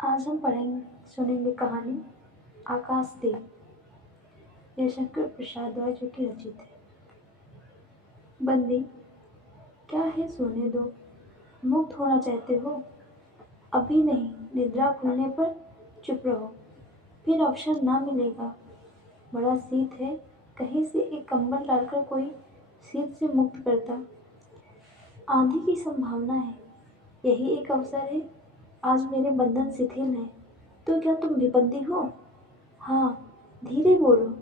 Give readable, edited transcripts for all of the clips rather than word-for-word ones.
आज हम सुनेंगे कहानी आकाश देव। यह शंकर प्रसाद द्वारा जो कि रचित है। बंदी, क्या है सोने दो, मुक्त होना चाहते हो? अभी नहीं, निद्रा खुलने पर चुप रहो, फिर अवसर ना मिलेगा। बड़ा शीत है, कहीं से एक कंबल डालकर कोई शीत से मुक्त करता। आंधी की संभावना है, यही एक अवसर है। आज मेरे बंधन शिथिल हैं, तो क्या तुम भी बंदी हो? हाँ, धीरे बोलो।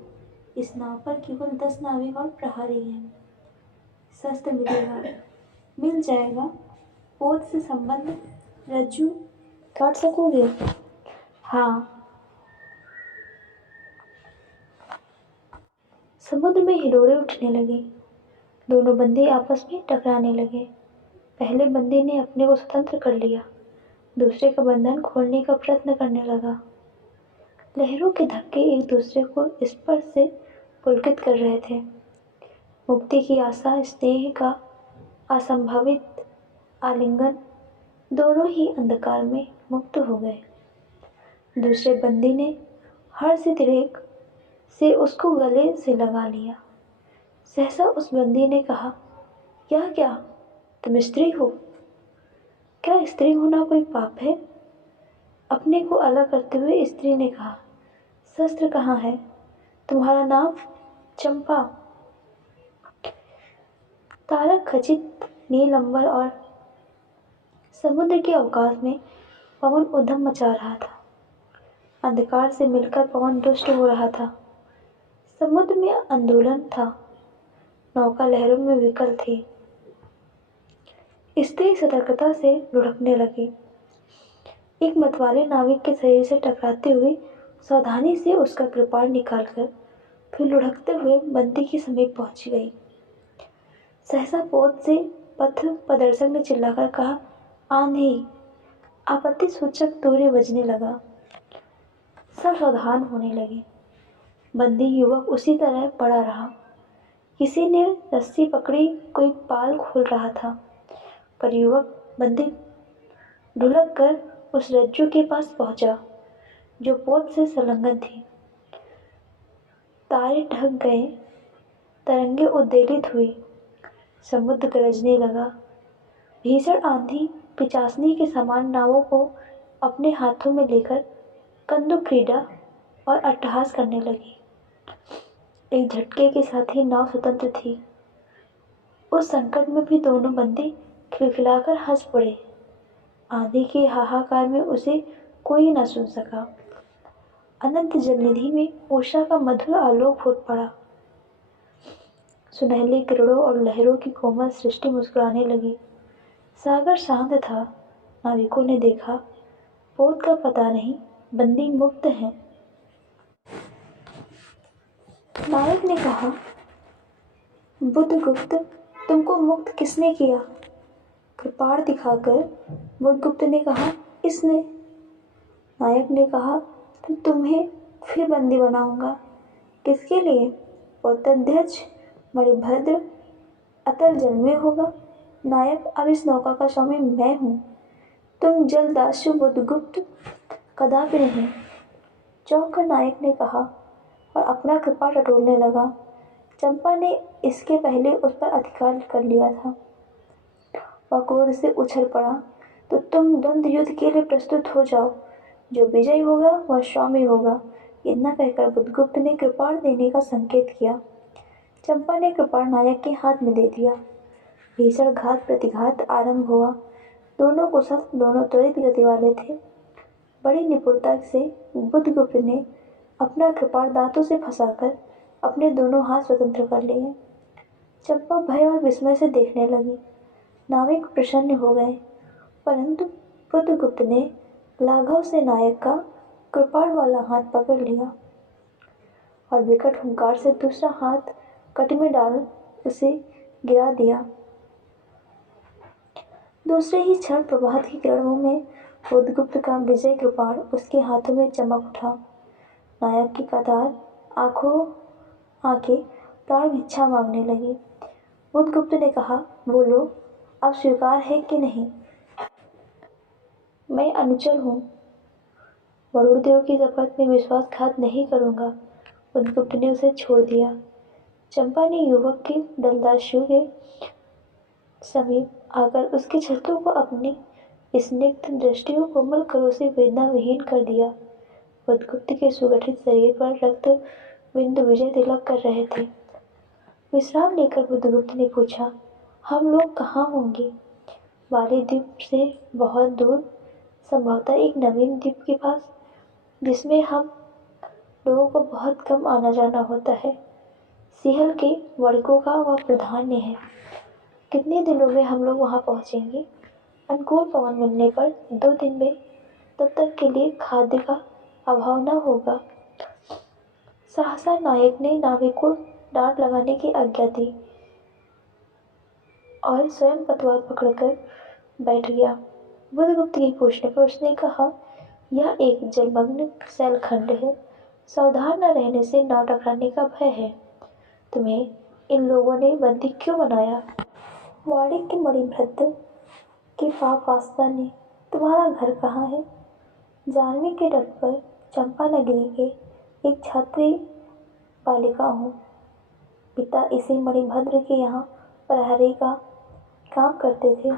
इस नाव पर केवल 10 नाविक और प्रहरी हैं। शस्त्र मिलेगा, मिल जाएगा। पोत से संबंध रज्जू काट सकोगे? हाँ। समुद्र में हिलोरे उठने लगे। दोनों बंदी आपस में टकराने लगे। पहले बंदी ने अपने को स्वतंत्र कर लिया, दूसरे का बंधन खोलने का प्रयत्न करने लगा। लहरों के धक्के एक दूसरे को स्पर्श से पुलकित कर रहे थे। मुक्ति की आशा, स्नेह का असंभावित आलिंगन, दोनों ही अंधकार में मुक्त हो गए। दूसरे बंदी ने हर्षित रेख से उसको गले से लगा लिया। सहसा उस बंदी ने कहा, यह क्या, तुम स्त्री हो? क्या स्त्री होना कोई पाप है? अपने को अलग करते हुए स्त्री ने कहा, शस्त्र कहाँ है? तुम्हारा नाम? चंपा। तारक खचित नील अंबर और समुद्र के अवकाश में पवन उधम मचा रहा था। अंधकार से मिलकर पवन दुष्ट हो रहा था। समुद्र में आंदोलन था, नौका लहरों में विकल थी। स्त्री सतर्कता से लुढ़कने लगी। एक मतवाले नाविक के शरीर से टकराते हुए सावधानी से उसका कृपाण निकालकर फिर लुढ़कते हुए बंदी के समीप पहुंच गई। सहसा पोत से पथ प्रदर्शक ने चिल्लाकर कहा, आंधी। आपत्ति सूचक तूर्य बजने लगा। सब सावधान होने लगे। बंदी युवक उसी तरह पड़ा रहा। किसी ने रस्सी पकड़ी, कोई पाल खोल रहा था, पर युवक बंदी ढुलक कर उस रज्जू के पास पहुंचा जो पोत से संलग्न थी। तारे ढक गए, तरंगे उद्वेलित हुई, समुद्र गरजने लगा। भीषण आंधी पिचासनी के समान नावों को अपने हाथों में लेकर कंदुक क्रीड़ा और अट्टहास करने लगी। एक झटके के साथ ही नाव स्वतंत्र थी। उस संकट में भी दोनों बंदी खिलखिलाकर हंस पड़े। आंधी के हाहाकार में उसे कोई न सुन सका। अनंत जलनिधि में उषा का मधुर आलोक फूट पड़ा। सुनहले किरणों और लहरों की कोमल सृष्टि मुस्कुराने लगी। सागर शांत था। नाविकों ने देखा, पोत का पता नहीं, बंदी मुक्त है। नायक ने कहा, बुद्धगुप्त, तुमको मुक्त किसने किया? कृपाण दिखाकर बुद्धगुप्त ने कहा, इसने। नायक ने कहा, तो तुम्हें फिर बंदी बनाऊंगा। किसके लिए? पोताध्यक्ष मणिभद्र अतल जल में होगा। नायक, अब इस नौका का स्वामी मैं हूँ, तुम जलदासु बुद्धगुप्त कदापि नहीं। चौंक कर नायक ने कहा और अपना कृपाण टटोलने लगा। चंपा ने इसके पहले उस पर अधिकार कर लिया था। वह क्रोध से उछल पड़ा, तो तुम द्वंद्व युद्ध के लिए प्रस्तुत हो जाओ, जो विजयी होगा वह स्वामी होगा। इतना कहकर बुद्धगुप्त ने कृपाण देने का संकेत किया। चंपा ने कृपाण नायक के हाथ में दे दिया। भीषण घात प्रतिघात आरंभ हुआ। दोनों कुशल, दोनों त्वरित गति वाले थे। बड़ी निपुणता से बुद्धगुप्त ने अपना कृपाण दांतों से फंसाकर अपने दोनों हाथ स्वतंत्र कर लिए। चंपा भय और विस्मय से देखने लगी। नाविक प्रसन्न हो गए, परंतु बुद्धगुप्त ने लाघव से नायक का कृपाण वाला हाथ पकड़ लिया और विकट हुंकार से दूसरा हाथ कट में डाल उसे गिरा दिया। दूसरे ही क्षण प्रभात की किरणों में बुद्धगुप्त का विजय कृपाण उसके हाथों में चमक उठा। नायक की कतार आंखें प्राण भिक्षा मांगने लगी। बुद्धगुप्त ने कहा, बोलो, अब स्वीकार है कि नहीं? मैं अनुचर हूँ, वरुण देव की शपथ में विश्वासघात नहीं करूंगा। बुद्धगुप्त ने उसे छोड़ दिया। चंपा ने युवक के दलदासु के समीप आकर उसके छत्रों को अपनी स्निग्ध दृष्टि और कोमल करों से वेदना विहीन कर दिया। बुद्धगुप्त के सुगठित शरीर पर रक्त बिंदु विजय तिलक कर रहे थे। विश्राम लेकर बुद्धगुप्त ने पूछा, हम लोग कहाँ होंगे? बाली द्वीप से बहुत दूर, संभवतः एक नवीन द्वीप के पास, जिसमें हम लोगों को बहुत कम आना जाना होता है। सिहल के वड़कों का वह प्राधान्य है। कितने दिनों में हम लोग वहां पहुंचेंगे? अनुकूल पवन मिलने पर 2 दिन में, तब तक के लिए खाद्य का अभाव न होगा। सहसा नायक ने नाविक को डांट लगाने की आज्ञा दी और स्वयं पतवार पकड़कर बैठ गया। बुद्धगुप्त की पूछने पर उसने कहा, यह एक जलमग्न शैलखंड है। सावधान न रहने से नाव टकराने का भय है। तुम्हें इन लोगों ने बंदी क्यों बनाया? वाड़िक के मणिभद्र के पाप वासना ने। तुम्हारा घर कहाँ है? जाह्नवी के तट पर चंपा नगरी के एक छात्री बालिका हूँ। पिता इसी मणिभद्र के यहाँ प्रहरी का काम करते थे।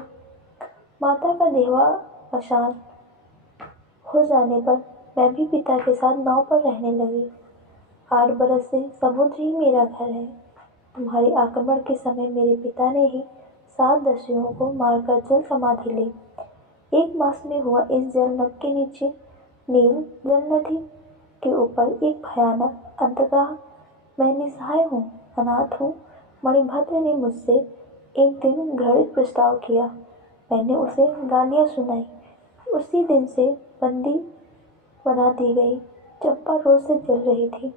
माता का देहावसान हो जाने पर मैं भी पिता के साथ नाव पर रहने लगी। 8 बरस से समुद्र ही मेरा घर है। तुम्हारे आक्रमण के समय मेरे पिता ने ही 7 दस्युओं को मारकर जल समाधि ली। 1 मास में हुआ इस जल नभ के नीचे नील जल नदी के ऊपर एक भयानक, अंततः मैं निसहाय हूँ, अनाथ हूँ। मणिभद्र ने मुझसे एक दिन घृणित प्रस्ताव किया। मैंने उसे गालियाँ सुनाई। उसी दिन से बंदी बना दी गई। चंपा रोज से जल रही थी।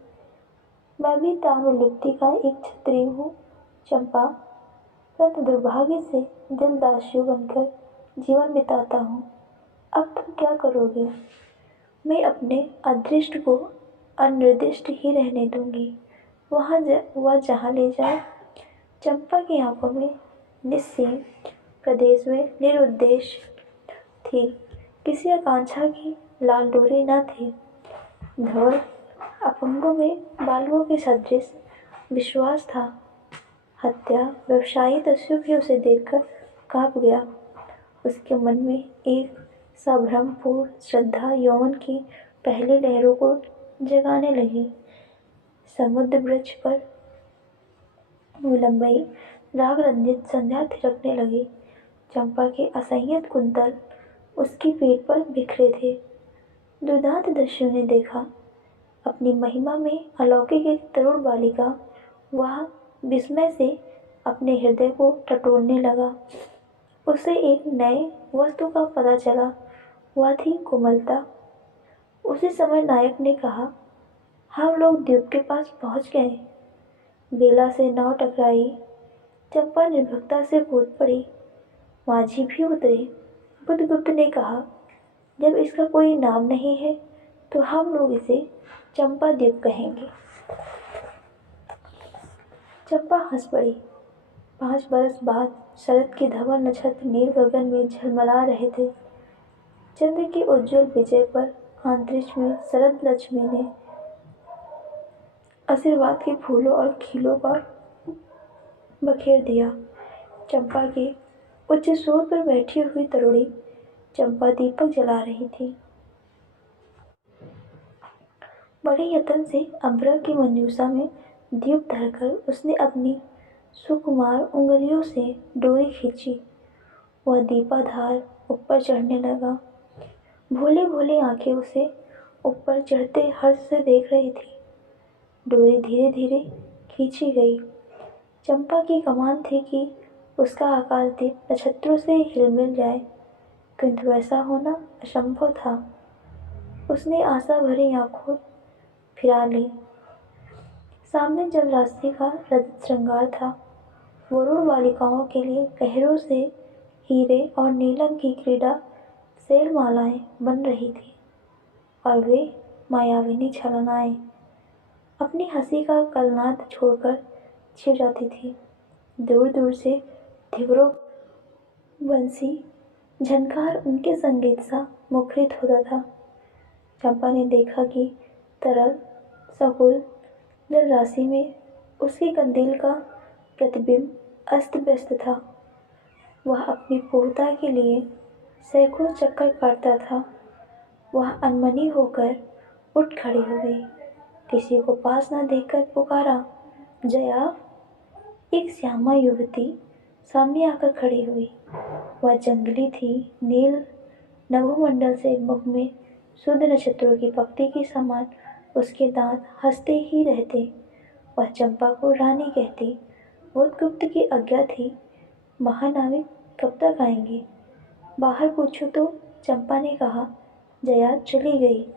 मैं भी ताम्रलिप्ति का एक क्षत्रिय हूँ चंपा, परंतु दुर्भाग्य से जलदासु बनकर जीवन बिताता हूँ। अब तुम क्या करोगे? मैं अपने अदृष्ट को अनिर्दिष्ट ही रहने दूंगी। वह जहाँ ले जाए। चंपा की आंखों में निस्सीम प्रदेश में निरुद्देश्य थी। किसी आकांक्षा की लाल डोरी न थी। धवल अपंगों में बालुओं के सदृश विश्वास था। हत्या व्यवसायी दस्यु भी उसे देखकर कांप गया। उसके मन में एक संभ्रमपूर्ण श्रद्धा यौवन की पहली लहरों को जगाने लगी। समुद्र वृक्ष पर विलंबई राग रंजित संध्या थिरकने लगी। चंपा के असंयत कुंतल उसकी पीठ पर बिखरे थे। दुर्दांत दस्यु ने देखा, अपनी महिमा में अलौकिक एक तरुण बालिका। वह विस्मय से अपने हृदय को टटोलने लगा। उसे एक नए वस्तु का पता चला, वह थी कोमलता। उसी समय नायक ने कहा, हम लोग द्वीप के पास पहुंच गए। बेला से नाव टकराई। चंपा निर्भीकता से कूद पड़ी। माझी भी उतरे। बुद्धगुप्त ने कहा, जब इसका कोई नाम नहीं है तो हम लोग इसे चंपा द्वीप कहेंगे। चंपा हंस पड़ी। 5 बरस बाद शरद के धवल नक्षत्र नील गगन में झलमला रहे थे। चंद्र की उज्ज्वल विजय पर अंतरिक्ष में शरद लक्ष्मी ने आशीर्वाद के फूलों और खीलों का बखेर दिया। चंपा के उच्च सोर पर बैठी हुई तरुणी चंपा दीपक जला रही थी। बड़े यत्न से अम्बरा की मंजूषा में दीप धरकर उसने अपनी सुकुमार उंगलियों से डोरी खींची। वह दीपाधार ऊपर चढ़ने लगा। भोले भोले आंखें उसे ऊपर चढ़ते हर्ष से देख रही थी। डोरी धीरे धीरे खींची गई। चंपा की कमान थी कि उसका आकाशदीप नक्षत्रों से हिलमिल जाए, किंतु ऐसा होना असंभव था। उसने आशा भरी आंखों फिरा ली। सामने जलराशि का रजत श्रृंगार था। वरुण बालिकाओं के लिए गहरों से हीरे और नीलम की क्रीड़ा शैलमालाएं बन रही थी और वे मायाविनी छलनाएं अपनी हंसी का कलनाद छोड़कर छिप जाती थी। दूर दूर से धिवरों बंसी झनकार उनके संगीत सा मुखरित होता था। चंपा ने देखा कि तरल सकुल जल राशि में उसके कंदील का प्रतिबिंब अस्त व्यस्त था। वह अपनी पूर्णता के लिए सैकड़ों चक्कर काटता था। वह अनमनी होकर उठ खड़ी हो गई। किसी को पास न देखकर पुकारा, जया। एक श्यामा युवती सामने आकर खड़ी हुई। वह जंगली थी, नील नभोमंडल से मुख में शुद्ध नक्षत्रों की पंक्ति के समान उसके दांत हंसते ही रहते। वह चंपा को रानी कहती। बुधगुप्त की आज्ञा थी, महानाविक कब तक आएंगे? बाहर पूछो तो चंपा ने कहा, जया चली गई।